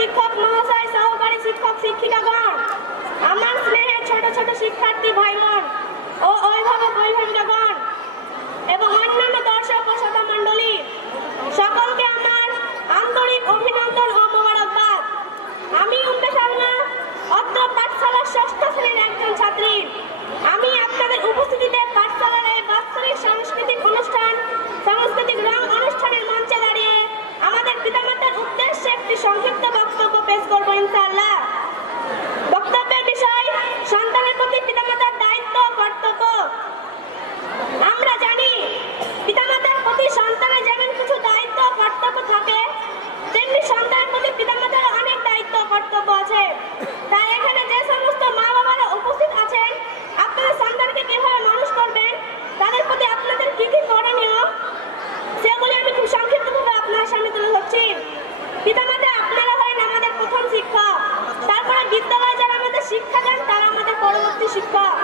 শিক্ষক মহাশয়, সহকারী শিক্ষক শিক্ষিকাগণ, আমার স্নেহের ছোট ছোট শিক্ষার্থী ভাই বোন ও অভিভাবক অভিভাবিকাগণ এবং অন্যান্য দর্শক ও শ্রোতা মণ্ডলী, সকলকে আমার আন্তরিক অভিনন্দন ও মোবারকবাদ। আমি উম্মে সালমা, অত্র পাঠশালার ষষ্ঠ শ্রেণীর একজন ছাত্রী। আমি আপনাদের উপস্থিতিতে পাঠশালার এই বাৎসরিক সাংস্কৃতিক রং অনুষ্ঠানের মঞ্চে দাঁড়িয়ে আমাদের পিতামাতার উদ্দেশ্যে একটি সংক্ষিপ্ত বক্তব্য পেশ করবো ইনশাআল্লাহ। বক্তব্যের বিষয় সন্তানের প্রতি পিতামাতার দায়িত্ব ও কর্তব্য। আমরা জানি পিতামাতার প্রতি সন্তানের যেমন কিছু দায়িত্ব ও কর্তব্য থাকে, তেমনি সন্তানের প্রতি পিতামাতার অনেক দায়িত্ব ও কর্তব্য আছে। তাই এখানে যে সমস্ত মা বাবারা উপস্থিত আছেন, আপনাদের সন্তানকে কিভাবে মানুষ করবেন, তাদের প্রতি আপনাদের কি কি করণীয়, সেগুলি আমি খুব সংক্ষিপ্তভাবে আপনার সামনে তুলে ধরছি। পিতামাতা আপনারা হলেন আমাদের প্রথম শিক্ষক, তারপরে বিদ্যালয়ে যারা আমাদের শিক্ষা দেন তারা আমাদের পরবর্তী শিক্ষক।